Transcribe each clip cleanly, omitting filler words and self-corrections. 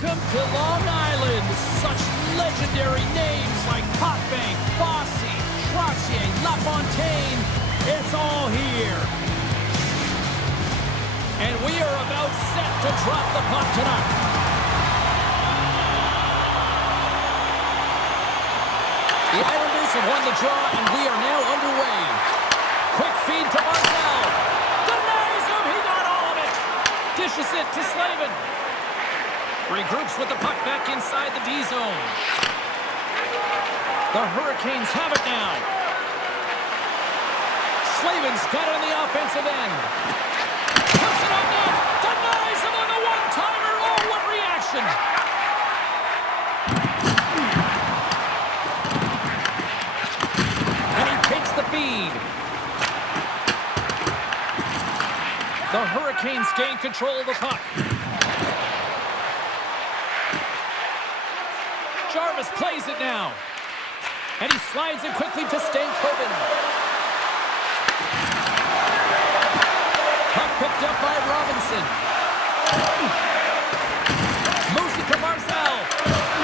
Welcome to Long Island. Such legendary names like Potbank, Bossy, Trottier, LaFontaine. It's all here. And we are about set to drop the puck tonight. The Islanders have won the draw, and we are now underway. Quick feed to Barzal. Denies him. He got all of it. Dishes it to Slavin. Regroups with the puck back inside the D zone. The Hurricanes have it now. Slavin's got it on the offensive end. Puts it on net. Denies him on the one-timer. Oh, what reaction. And he takes the feed. The Hurricanes gain control of the puck. Jarvis plays it now. And he slides it quickly to Stankoven. Puck picked up by Robinson. Moves it to Barzal.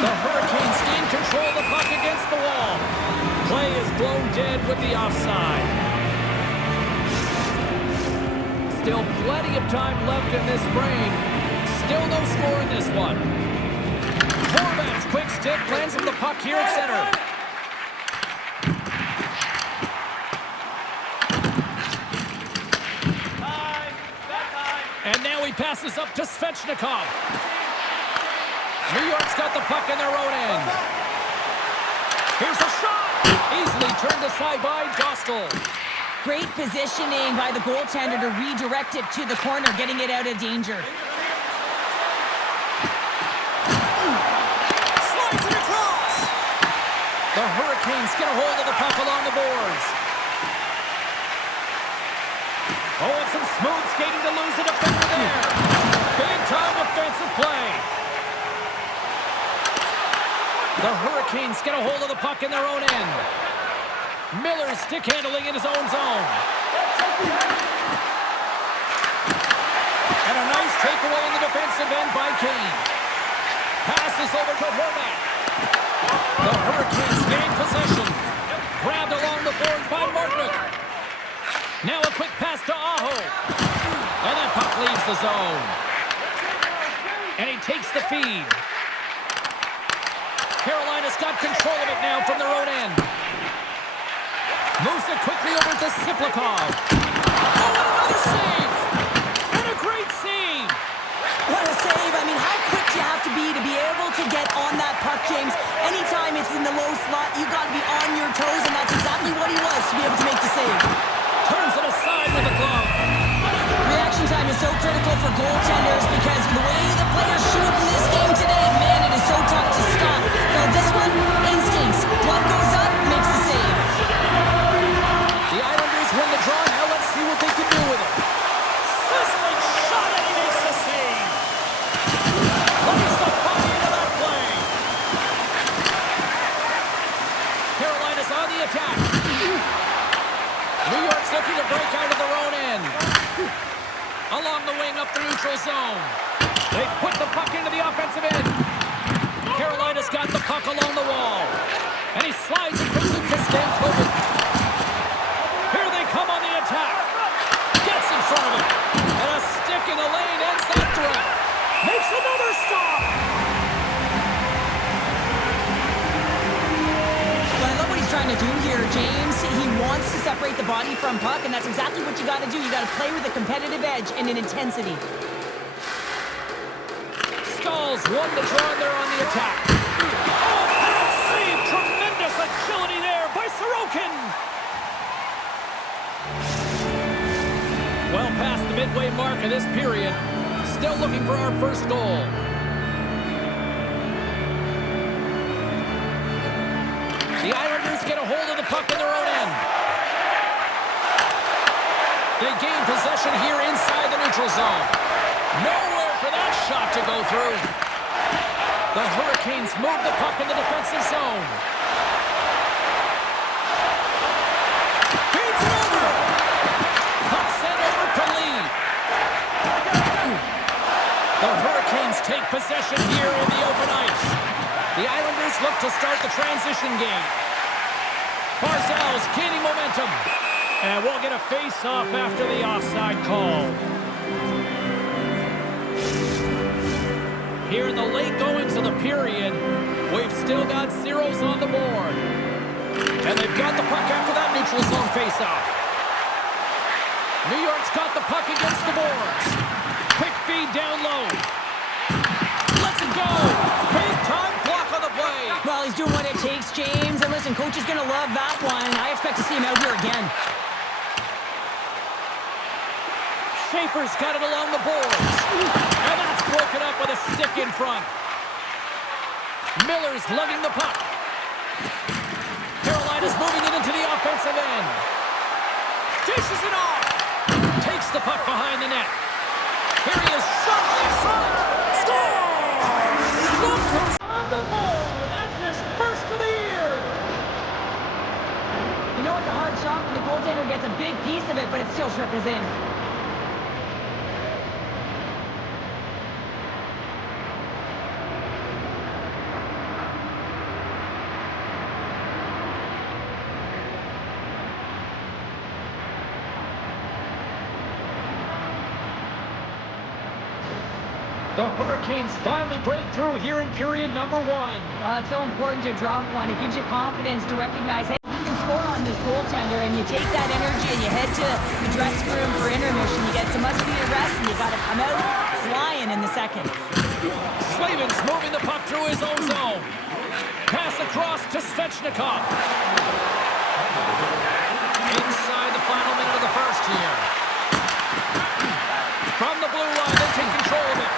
The Hurricanes gain control of the puck against the wall. Play is blown dead with the offside. Still plenty of time left in this frame. Still no score in this one. Horvat's quick stick lands him the puck here at center. And now he passes up to Svechnikov. New York's got the puck in their own end. Here's a shot. Easily turned aside by Dostal. Great positioning by the goaltender to redirect it to the corner, getting it out of danger. The Hurricanes get a hold of the puck along the boards. Oh, and some smooth skating to lose the defender there. Big-time offensive play. The Hurricanes get a hold of the puck in their own end. Miller stick handling in his own zone. And a nice takeaway in the defensive end by Kane. Passes over to Horvat. The Hurricanes gain possession. Grabbed along the boards by Martinook. Now a quick pass to Aho. And that puck leaves the zone. And he takes the feed. Carolina's got control of it now from their own end. Moves it quickly over to Siplikov. Oh, and another save! And a great save! What a save. I mean, how quick do you have to be able to get on that puck, James? Anytime it's in the low slot, you got to be on your toes, and that's exactly what he was to be able to make the save. Turns it aside with a glove. Reaction time is so critical for goaltenders because the way the players shoot in this game today, man, it is so tough to stop. So this one, instincts. Glove goes up, makes the save. The Islanders win the draw. Now let's see what they can do with it. Sizzling shot, and he makes the save. Plays the puck into that play. Carolina's on the attack. New York's looking to break out of their own end. Along the wing up the neutral zone. They put the puck into the offensive end. Carolina's got the puck along the wall. And he slides it quickly to Stankoven. Here they come on the attack. Gets in front of it. And a stick in the lane ends that threat. Makes another stop. Well, I love what he's trying to do here, James. He wants to separate the body from puck, and that's exactly what you got to do. You got to play with a competitive edge and an intensity. Stalls won the draw, and they're on the attack. Oh, bad save! Tremendous agility there by Sorokin. Well past the midway mark of this period. Still looking for our first goal. The Islanders get a hold of the puck in their own end. They gain possession here inside the neutral zone. Nowhere for that shot to go through. The Hurricanes move the puck in the defensive zone. Feeds it over. Puck sent over to Lee. The Hurricanes take possession. possession here in the open ice. The Islanders look to start the transition game. Barzal's gaining momentum. And we'll get a face-off after the offside call. Here in the late goings of the period, we've still got zeros on the board. And they've got the puck after that neutral zone face-off. New York's got the puck against the boards. Quick feed down low. Let's it go. Big time block on the play. Well, he's doing what it takes, James. And listen, coach is going to love that one. I expect to see him out here again. Schaefer's got it along the boards. And that's broken up with a stick in front. Miller's lugging the puck. Carolina's moving it into the offensive end. Dishes it off. Takes the puck behind the net. Here he is, sharply in front. Scores! On the board. That's his first of the year. You know it's a hard shot when the goaltender gets a big piece of it, but it still trickles in. The Hurricanes finally break through here in period number 1. Well, it's so important to drop one. It gives you confidence to recognize, hey, you can score on this goaltender, and you take that energy and you head to the dressing room for intermission. You get some much-needed rest, and you got to come out flying in the second. Slavin's moving the puck through his own zone. Pass across to Svechnikov. Inside the final minute of the first here. From the blue line, they take control of it.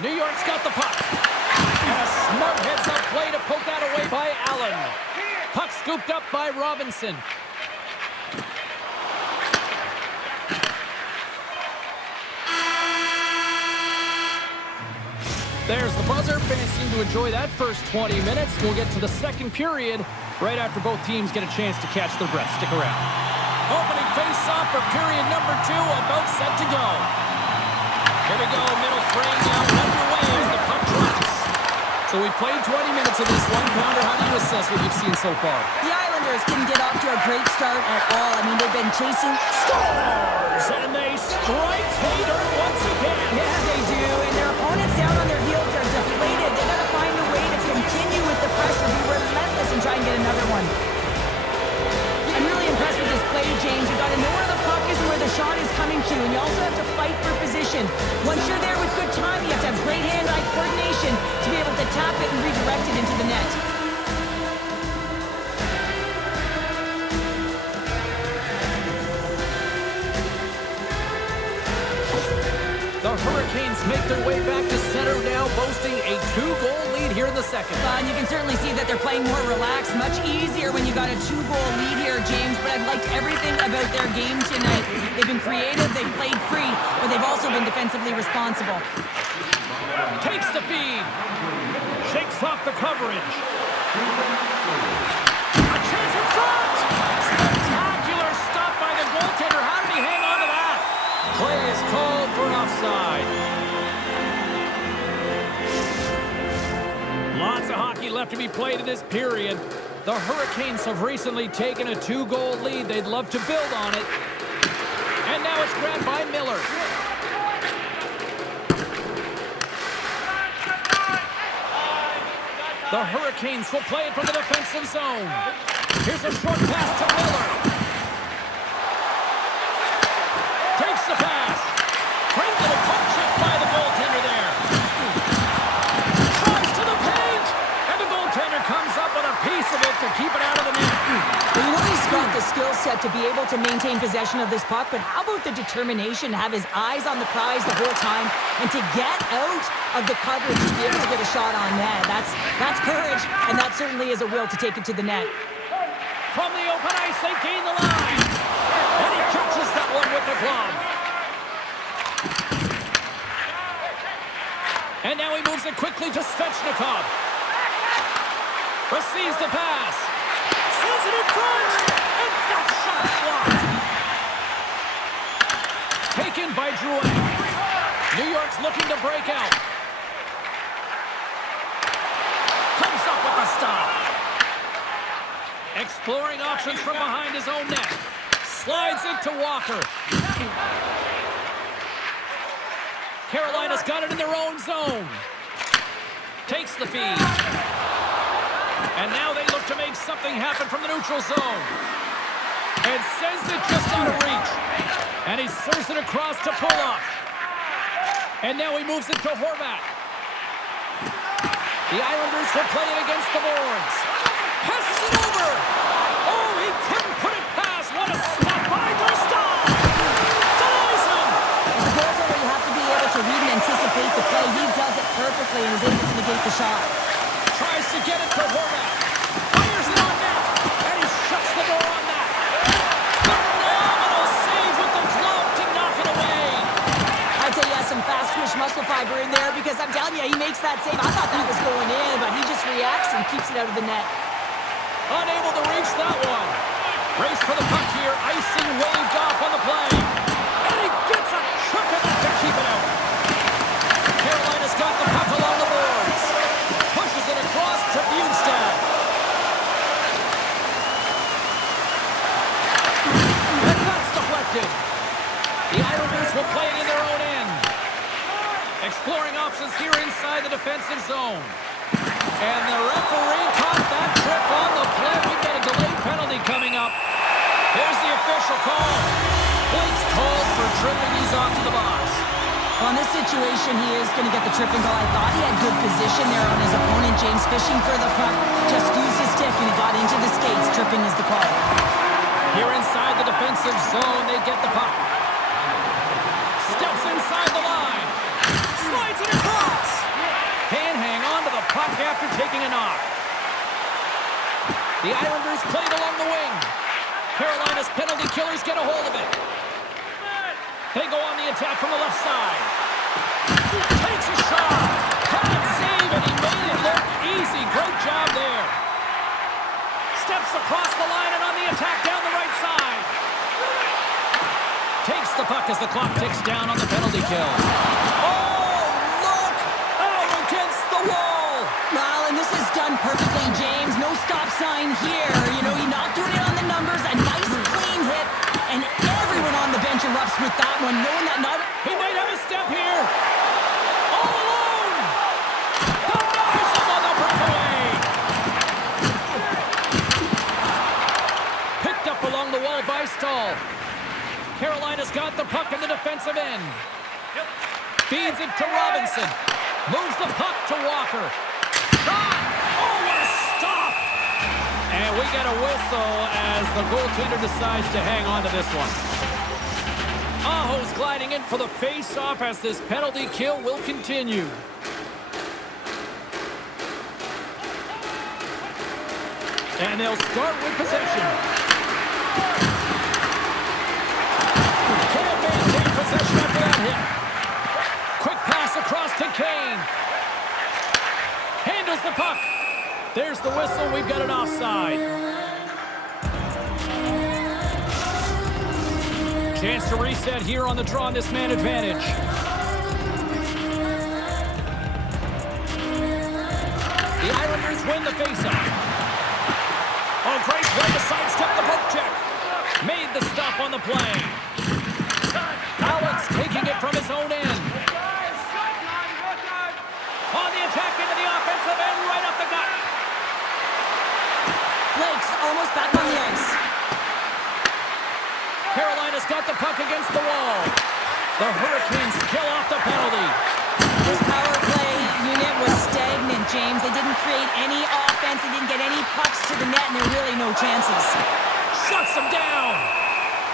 New York's got the puck. And a smart heads-up play to poke that away by Allen. Puck scooped up by Robinson. There's the buzzer. Fans seem to enjoy that first 20 minutes. We'll get to the second period right after both teams get a chance to catch their breath. Stick around. Opening face-off for period number 2, about set to go. Here we go, middle frame now underway as the puck drops. So we played 20 minutes of this one. Pounder, how do you assess what you've seen so far? The Islanders couldn't get off to a great start at all. I mean, they've been chasing Scores! And they strike Hader once again. Yeah, they do. And their opponents down on their heels are deflated. They got to find a way to continue with the pressure, be relentless, and try and get another one. I'm really impressed with this play, James. You got to know where the puck is and where the shot is coming to, and you also have to fight for position. Once you're there with good time, you have to have great hand-eye coordination to be able to tap it and redirect it into the net. The Hurricanes make their way back to center now, boasting a 2-goal lead here in the second. And you can certainly see that they're playing more relaxed, much easier when you got a 2-goal lead here, James. But I've liked everything about their game tonight. They've been creative, they've played free, but they've also been defensively responsible. Takes the feed. Shakes off the coverage. A chance in front! Spectacular stop by the goaltender. How did he hang on to that? Play is called for offside. Lots of hockey left to be played in this period. The Hurricanes have recently taken a 2-goal lead. They'd love to build on it. And now it's grabbed by Miller. The Hurricanes will play it from the defensive zone. Here's a short pass to Miller. Takes the pass. Great little puck check by the goaltender there. Tries to the paint. And the goaltender comes up with a piece of it to keep it out of the net. Well, you know he's got the skill set to be able to maintain possession of this puck, but how about the determination to have his eyes on the prize the whole time and to get out of the coverage to be able to get a shot on net? That's courage, and that certainly is a will to take it to the net. From the open ice, they gain the line. And he catches that one with the glove. And now he moves it quickly to Svechnikov. Receives the pass. Sends it in front. And that shot's blocked. Taken by Drouin. New York's looking to break out. Comes up with the stop. Exploring options from behind his own net. Slides into Walker. Carolina's got it in their own zone. Takes the feed. And now they look to make something happen from the neutral zone. And sends it just out of reach. And he serves it across to Pulock. And now he moves it to Horvat. The Islanders will play it against the boards. Passes it over. Oh, he couldn't put it past. What a stop by Dostal. Denies him. As a goaltender, you have to be able to read and anticipate the play. He does it perfectly and is able to negate the shot. Tries to get it to Horvat. Fires it on net. And he shuts the door on that. Phenomenal save with the glove to knock it away. I'd say he has some fast twitch muscle fiber in there because I'm telling you, he makes that save. I thought that was going in, but he just reacts and keeps it out of the net. Unable to reach that one. Race for the puck here. Icing waved off on the play. And he gets a chunk of that to keep it out. Carolina's got the puck along the boards. Pushes it across to Bjugstad. And that's deflected. The Islanders will play it in their own end. Exploring options here inside the defensive zone. And the referee caught that trip on the play. We've got a delayed penalty coming up. Here's the official call. Blake's called for tripping. He's off to the box. Well, in this situation, he is going to get the tripping goal. I thought he had good position there on his opponent. James fishing for the puck. Just used his stick and he got into the skates. Tripping is the call. Here inside the defensive zone, they get the puck. Steps inside the line. Slides it across. Can't hang on to the puck after taking a knock. The Islanders played along the wing. Carolina's penalty killers get a hold of it. They go on the attack from the left side. Takes a shot. Can't save, and he made it look easy. Great job there. Steps across the line and on the attack down the right side. Takes the puck as the clock ticks down on the penalty kill. Oh, look! Out against the wall! Well, and this is done perfectly, James. No stop sign here. You know, he's not doing it on the numbers. A nice, clean hit. And everyone on the bench erupts with that one, knowing that not... He might have a step here. All alone! Denies him on the breakaway! Picked up along the wall by Stahl. Carolina's got the puck in the defensive end. Feeds it to Robinson. Moves the puck to Walker. Shot! Oh, what a stop! And we get a whistle as the goaltender decides to hang on to this one. Aho's gliding in for the face-off as this penalty kill will continue. And they'll start with possession. Can't maintain possession after that hit. Quick pass across to Kane. Handles the puck. There's the whistle. We've got an offside. Chance to reset here on the draw on this man advantage. The Islanders win the faceoff. Oh, great way to sidestep the poke check. Made the stop on the play. Alex taking it from his own end. On the attack into the offensive end, right up the gut. Blake's almost back on the ice. Carolina's got the puck against the wall. The Hurricanes kill off the penalty. This power play unit was stagnant, James. They didn't create any offense. They didn't get any pucks to the net, and there were really no chances. Shuts them down.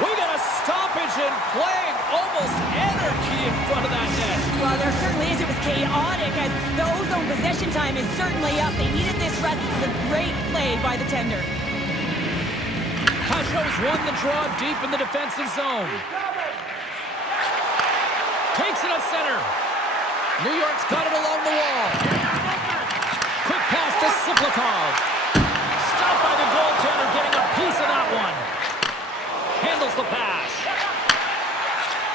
We got a stoppage in play. Almost anarchy in front of that net. Well, there certainly is. It was chaotic, as the ozone possession time is certainly up. They needed this rest. It was a great play by the tender. Pajot's won the draw deep in the defensive zone. Takes it at center. New York's got it along the wall. Quick pass to Siplikov. Stopped by the goaltender, getting a piece of that one. Handles the pass.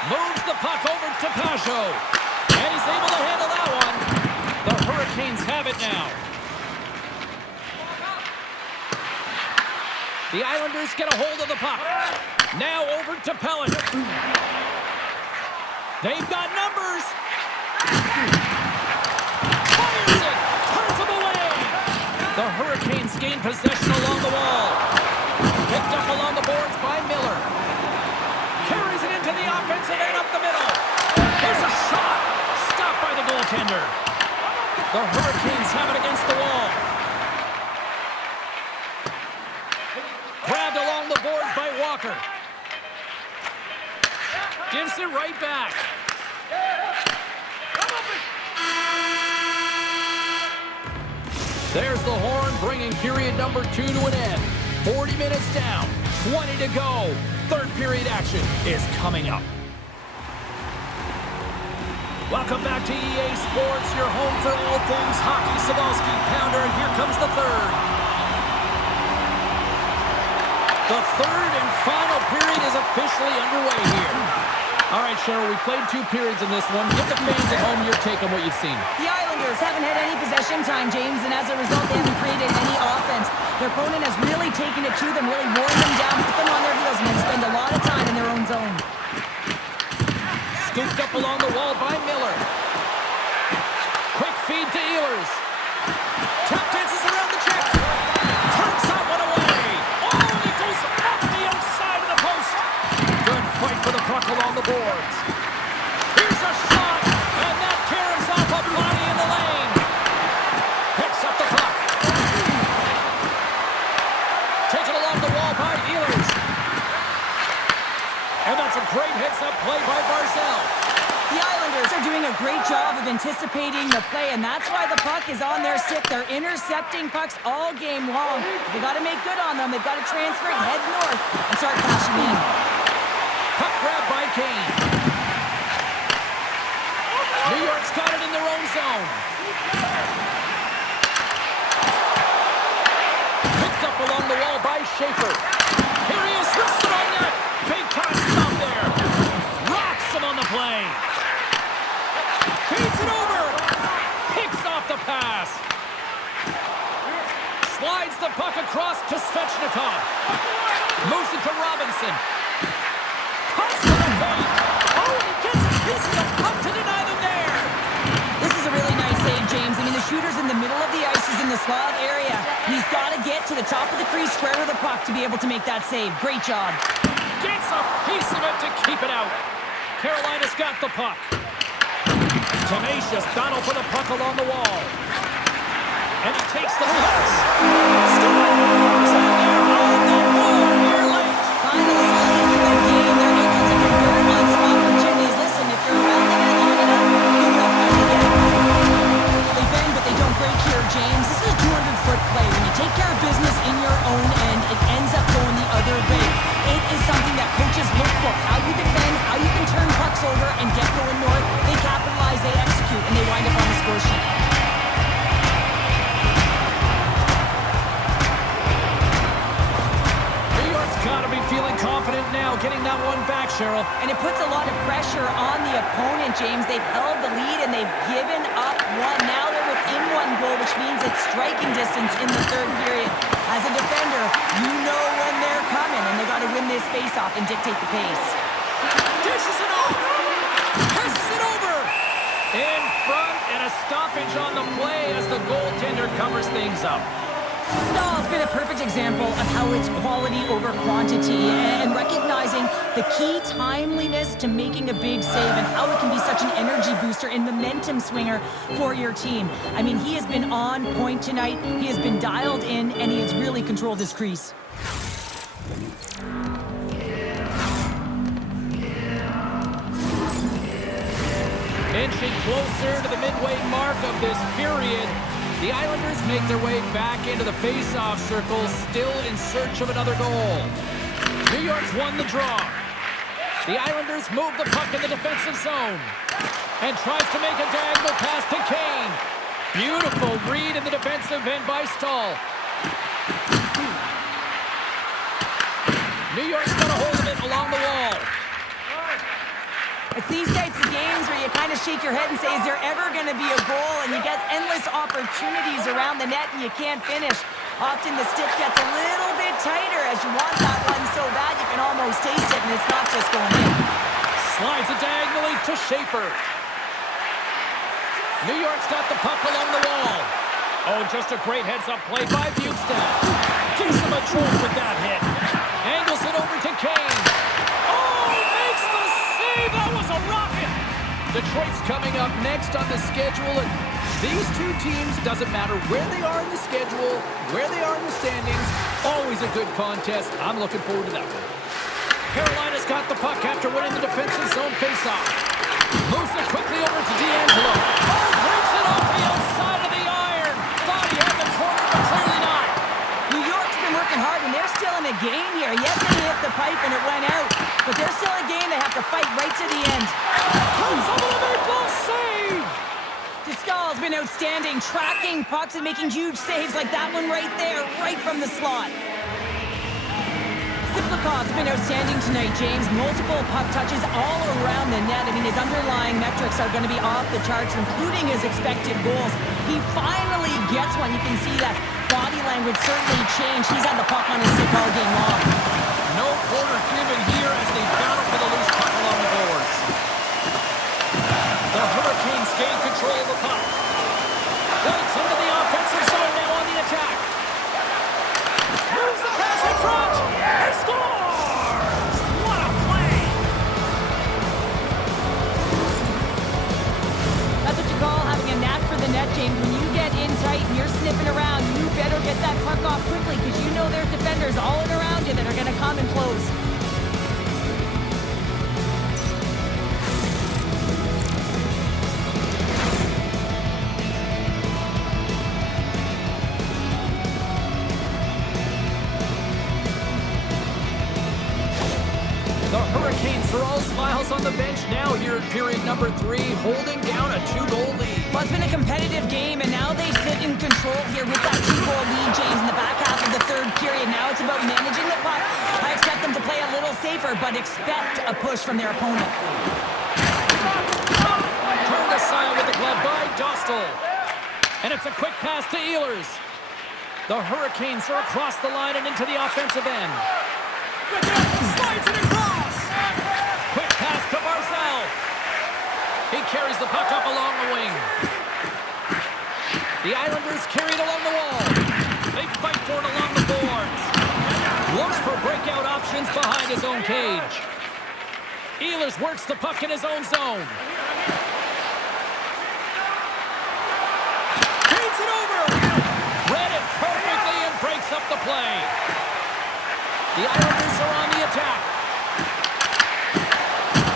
Moves the puck over to Pajot. And he's it now. The Islanders get a hold of the puck. Now over to Pellet. They've got numbers. Fires it. Turns him away. The Hurricanes gain possession along the wall. Picked up along the boards by Miller. Carries it into the offensive end up the middle. Here's a shot. Stopped by the goaltender. The Hurricanes have it against the wall. Grabbed along the boards by Walker. Gives it right back. There's the horn, bringing period number 2 to an end. 40 minutes down, 20 to go. Third period action is coming up. Welcome back to EA Sports, your home for all things hockey. Sabalski, Pounder, and here comes the third. The third and final period is officially underway here. All right, Cheryl, we played 2 periods in this one. Give the fans at home your take on what you've seen. The Islanders haven't had any possession time, James, and as a result, they haven't created any offense. Their opponent has really taken it to them, really worn them down, put them on their heels, and then spend a lot of time in their own zone. Scooped up along the wall by Miller. Quick feed to Ehlers. Tap dances around the check. Turns that one away. Oh, and it goes off the outside of the post. Good fight for the puck along the boards. Here's a shot, and that tears off a body in the lane. Picks up the puck. Taken along the wall by Ehlers. And that's a great heads-up play by Barzal. The Islanders are doing a great job of anticipating the play, and that's why the puck is on their stick. They're intercepting pucks all game long. They got to make good on them. They've got to transfer it, head north, and start cashing in. Puck grab by Kane. New York's got it in their own zone. Picked up along the wall by Schaefer. Here he is, wristed on net. Big time stop there. Rocks him on the play. Feeds it over. Picks off the pass. Slides the puck across to Svechnikov. Moves it to Robinson. Cuts to the paint. Oh, and he gets a piece of the puck to deny them there. This is a really nice save, James. I mean, the shooter's in the middle of the ice. He's in the Slav area. He's got to get to the top of the crease, square to the puck to be able to make that save. Great job. Gets a piece of it to keep it out. Carolina's got the puck. Tenacious battle for the puck along the wall. And he takes the pass. Scores! And they're on the board here late. Finally, late in the game, they're able to convert on some opportunities. Listen, if you're around the net long enough, you will find again. They bend, but they don't break here, James. This is a 200-foot play. When you take care of business in your own end, it ends up going the other way. It is something that coaches look for. How you defend, how you can turn pucks over and get going north. They capitalize, they execute, and they wind up on the score sheet. New York's got to be feeling confident now, getting that one back, Cheryl. And it puts a lot of pressure on the opponent, James. They've held the lead and they've given up one. Now they're within 1 goal, which means it's striking distance in the third period. As a defender, you know when they're coming, and they got to win this face-off and dictate the pace. Dishes it off. Passes it over. In front, and a stoppage on the play as the goaltender covers things up. Stahl's been a perfect example of how it's quality over quantity and recognizing the key timeliness to making a big save and how it can be such an energy booster and momentum swinger for your team. I mean, he has been on point tonight. He has been dialed in, and he has really controlled his crease. Inching closer to the midway mark of this period, the Islanders make their way back into the face-off circle, still in search of another goal. New York's won the draw. The Islanders move the puck in the defensive zone and tries to make a diagonal pass to Kane. Beautiful read in the defensive end by Stahl. New York's got a hold of it along the wall. It's these types of games where you you kind of shake your head and say, is there ever going to be a goal? And you get endless opportunities around the net and you can't finish. Often the stick gets a little bit tighter as you want that one so bad you can almost taste it, and it's not just going in. Slides it diagonally to Schaefer. New York's got the puck along the wall. Oh, just a great heads-up play by Bukestad. Jason Latrobe with that hit. Angles it over to Kane. Oh, makes the save! That was a rocket! Detroit's coming up next on the schedule, and these two teams, doesn't matter where they are in the schedule, where they are in the standings, always a good contest. I'm looking forward to that one. Carolina's got the puck after winning the defensive zone faceoff. Moves it quickly over to D'Angelo. Oh, breaks it off the outside of the iron. Thought he had the corner, but clearly not. New York's been working hard, and they're still in a game here. Yes, they hit the pipe and it went out, but they're still in a game. They have to fight right to the end. Comes over the maple save. Discal's been outstanding, tracking pucks and making huge saves like that one right there, right from the slot. Ziplikov's been outstanding tonight, James. Multiple puck touches all around the net. I mean, his underlying metrics are going to be off the charts, including his expected goals. He finally gets one. You can see that body language certainly changed. He's had the puck on his stick all game long. No quarter given here as they battle for the loose puck along the boards. The Hurricanes gain control of the puck. White's into the offensive zone now on the attack. Moves the pass in front. He scores! What a play! That's what you call having a knack for the net, James. When you get in tight and you're sniffing around, you better get that puck off quickly because you know there's defenders all in around you that are going to come and close. The Hurricanes are all smiles on the bench now here at period number 3, holding down a 2-goal lead. Well, it's been a competitive game, and now they sit in control here with that 2-goal lead, James, in the back half of the third period. Now it's about managing the puck. I expect them to play a little safer, but expect a push from their opponent. Turned aside with the glove by Dostal. And it's a quick pass to Ehlers. The Hurricanes are across the line and into the offensive end. Slides it across. Quick pass to Barzal. He carries the puck up along the wing. The Islanders carry it along the wall. They fight for it along the boards. Looks for breakout options behind his own cage. Ehlers works the puck in his own zone. Feeds it over. Read it perfectly and breaks up the play. The Islanders are on the attack.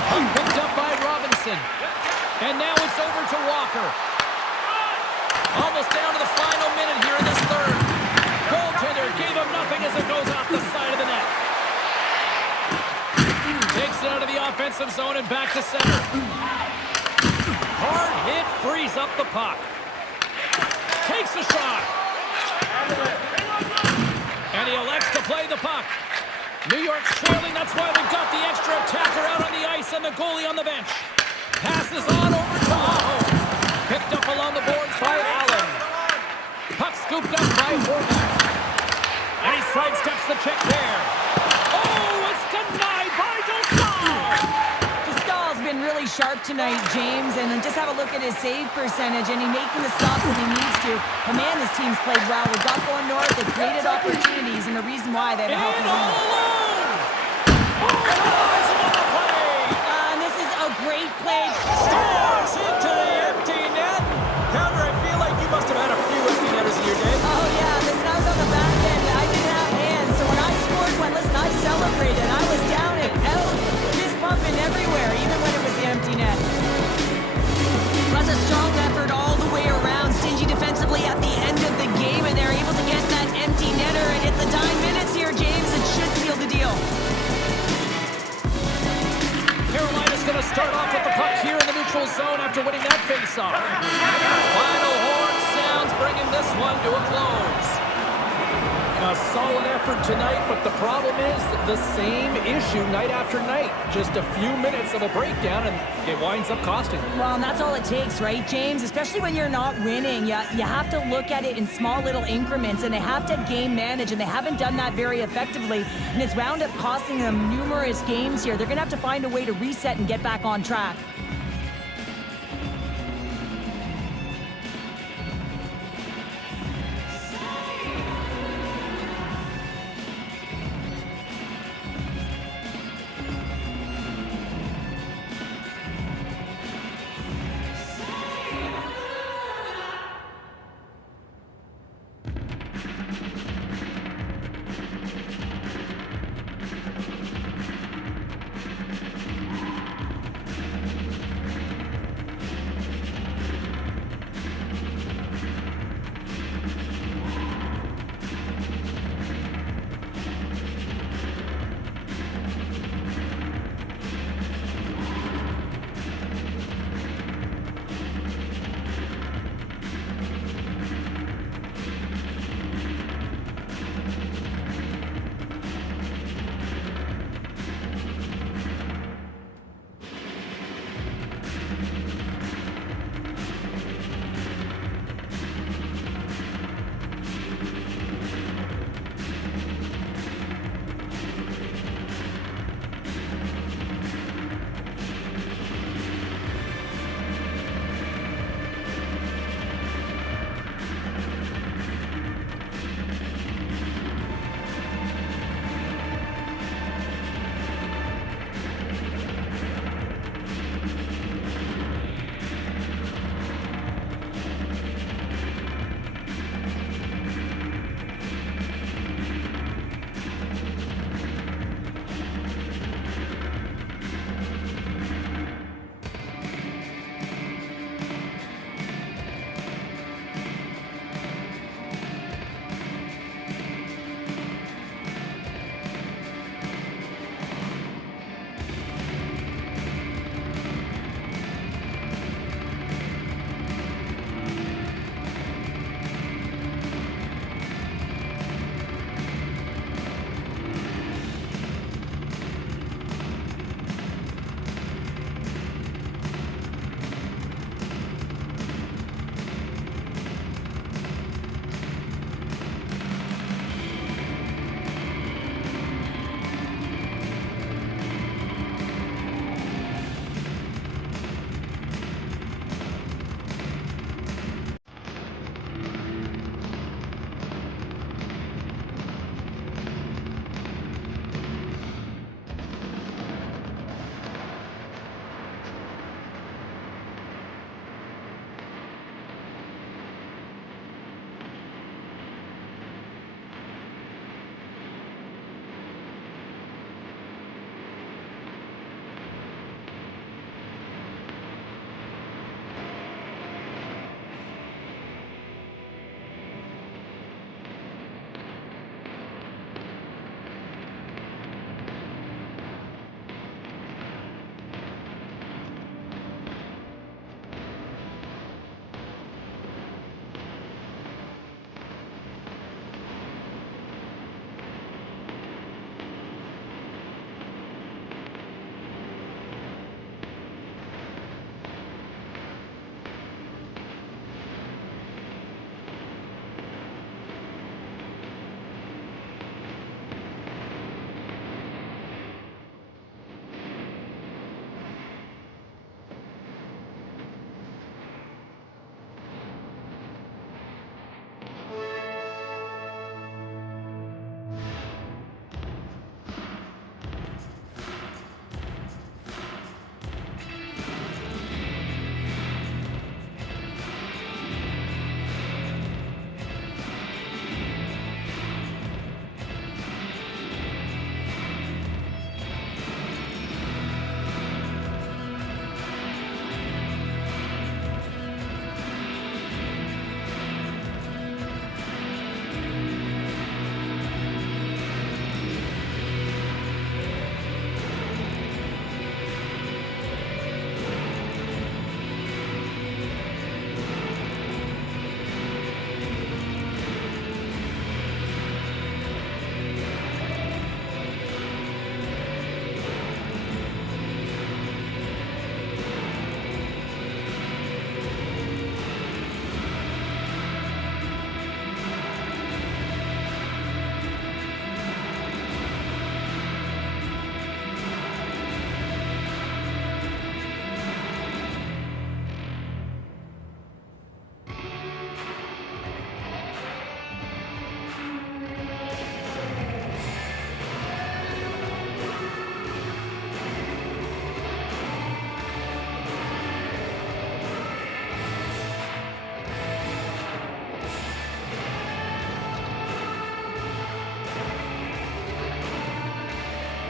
Puck picked up by Robinson. And now it's over to Walker. Almost down to the final minute here in this third. Goaltender gave him nothing as it goes off the side of the net. Takes it out of the offensive zone and back to center. Hard hit frees up the puck. Takes a shot. And he elects to play the puck. New York's trailing, that's why they've got the extra attacker out on the ice and the goalie on the bench. Passes on over to Aho. Picked up along the boards by Allen. Puck scooped up by Horvath. And he sidesteps the check there. Oh, it's denied by Dostal. Dostal's been really sharp tonight, James, and just have a look at his save percentage, and he's making the stops that he needs to. But man, this team's played well. We've got going north. They've created opportunities, and the reason why they have a healthy lead. And this is a great play. Scores into the empty net. Pounder, I feel like you must have had a few empty netters in your day. Oh, yeah. Listen, I was on the back end. I didn't have hands. So when I scored one, listen, I celebrated. I was down and out, fist pumping everywhere, even when it was the empty net. Was a strong effort all the way around. Stingy defensively at the end of the game, and they're able to get that empty netter. And it's the dying minutes here, James. It should seal the deal. Carolina's going to start off with the puck here in the neutral zone after winning that faceoff. Final horn sounds, bringing this one to a close. A solid effort tonight, but the problem is the same issue night after night. Just a few minutes of a breakdown, and it winds up costing them. Well, and that's all it takes, right, James? Especially when you're not winning. You have to look at it in small little increments, and they have to game manage, and they haven't done that very effectively. And it's wound up costing them numerous games here. They're going to have to find a way to reset and get back on track.